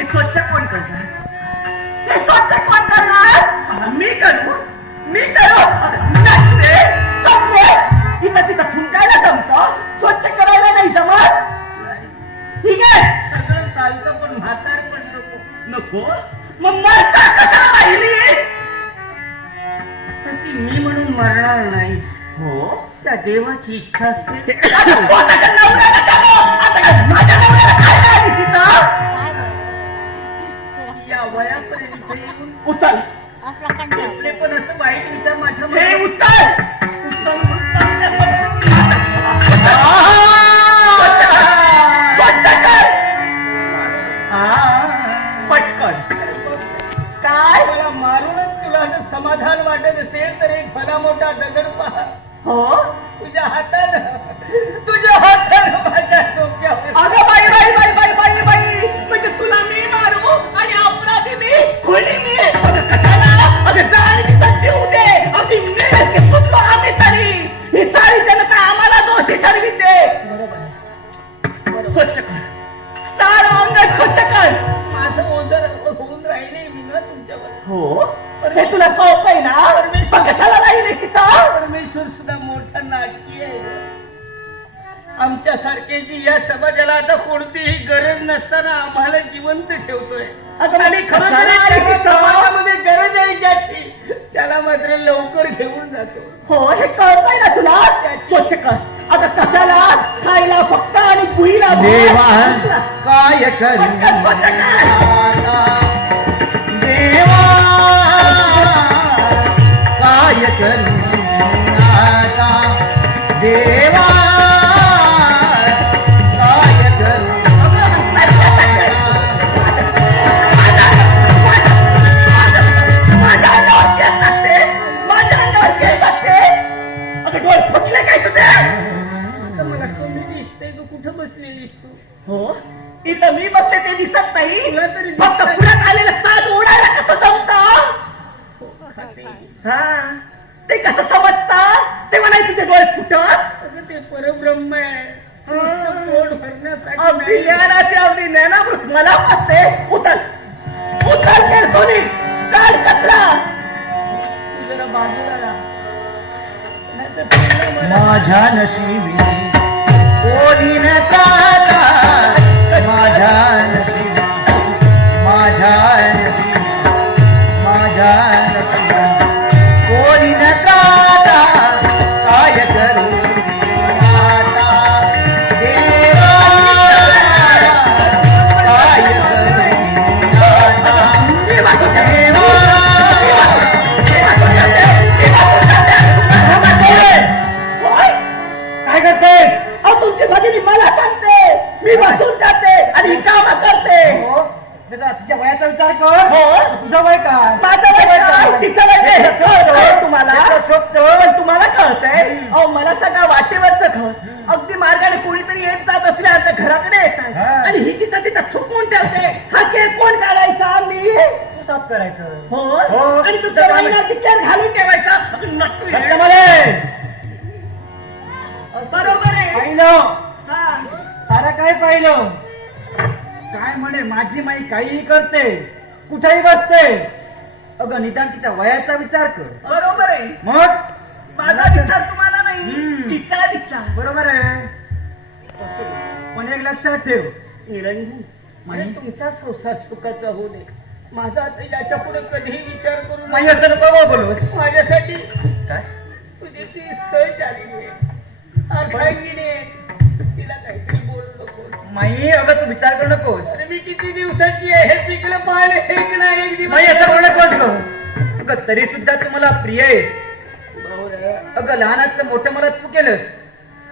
हे स्वच्छ कोण करणार? हे स्वच्छ कोण करणार? मी करू? मी करू? नसते. इथं तिथं फुंकायला जमतं? स्वच्छ करायला नाही जमत. ठीक आहे. सगळं चालतं पण म्हातार पण नको. नको? मग मरता कशाला राहिली? तशी मी म्हणून मरणार नाही. हो? त्या देवाची इच्छा काय माझ्या नवऱ्याला काय सीता? वयापर्यंत येऊन उचल. आपले पण असं वाईट विचार माझ्या हे उचल. पटकन. काय? मला मारूनच तुला जर समाधान वाटत असेल तर एक भला मोठा दगड पहा. हो? तुझ्या हातानं. राहिले मी ना तुमच्यावर. हो? हे तुला कळतंय ना? पण कशाला राहिले सीता? परमेश्वर सुद्धा मोठा नाटकी आहे आमच्या सारख्याची या समाजाला आता कोणतीही गरज नसताना आम्हाला जिवंत ठेवतोय. अगं आणि खरं तर कशाला आली त्या सीता? समाजामध्ये गरज आहे ज्याची त्याला मात्र लवकर घेऊन जातो. हो हे कळतंय ना तुला? स्वच्छ कर. आता कशाला? खायला फक्त आणि पुईला. देवा काय कर. दिसतंय तू कुठं बसलेलीस हो इथं मी बसते ते दिसत नाही तरी फक्त पुण्यात आलेलं ताट कसं जमतं हा ते कसं समजतं? ते मला तुझे डोळे फुटत? अगं ते परब्रह्म आहे. नुसतं पोट भरण्यासाठी अगदी नाही. ज्ञानाचे अगदी ज्ञानामृत मला वाटते उचल. उचल ते सोनी काढ कचरा. तू जरा बाजूला राहा. नाहीतर मला- माझ्या नशिबी कोणी न काता तुमची भगिनी मला सांगते. मी बसून जाते आणि ही कामं करते. तिच्या वयाचा विचार कर. हो. तुझं वय काय? माझं वय काय? तिचं वय काय? हे कळतंय तुम्हाला? पण तुम्हाला कळतंय. अहो मला सगळं वाटेवरच घर. अगदी मार्गाने कोणीतरी येत जात असले आमच्या घराकडे येतात हा. आणि ही तिथं तिथं चुकवून ठेवते हा केक कोण काढायचा? मी. तू साफ करायचं. हो. हो. आणि तिकीट घालून ठेवायचा. नक्की. बरोबर. पाहिलं? हा. सारं काय पाहिलं? काय म्हणे माझी माई काहीही करते कुठेही बसते. अगं निदान तिच्या वयाचा विचार कर. बरोबर आहे. मग? माझा विचार तुम्हाला नाही. तिचा विचार. बरोबर आहे. पण एक लक्षात ठेव. निरंजन म्हणे म्हणजे तुमचा संसार सुखाचा होऊ दे. माझा याच्यापुढे कधीही विचार करू. असं नको बोलूस माझ्यासाठी काय? तुझी ती सहज आलेली तिला काहीतरी माई अगं तू विचार करू नकोस. अरे मी किती दिवसाची आहे? हे पाहिलं एक ना एक दिवस असं म्हणू नकोस ग अगं तरी सुद्धा तू मला प्रिय आहेस. अगं लहानाचं मोठं मला तू केलंस.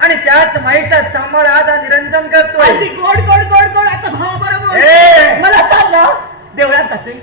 आणि त्याच माईचा सांभाळ आज हा निरंजन करतोय. गोड गोड गोड गोड. आता भाव बरोबर. ए! मला सांग ना देवळात जातेस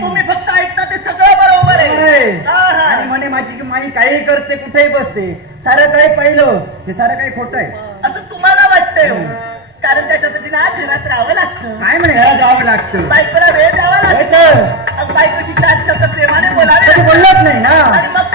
तुम्ही फक्त ऐकता ते सगळं बरोबर आहे. आणि म्हणे माझी माई काही करते कुठेही बसते. सारं काही पाहिलं हे सारं काही खोटं आहे. असं तुम्हाला वाटतंय हो? कारण त्याच्यासाठी ना घरात राहावं लागतं. काय म्हणे घरात जावं लागतं? बायकोला वेळ द्यावा होय लागतो तर. आज बायकोशी चार शब्द प्रेमाने बोलावे कधी नाही ना? मग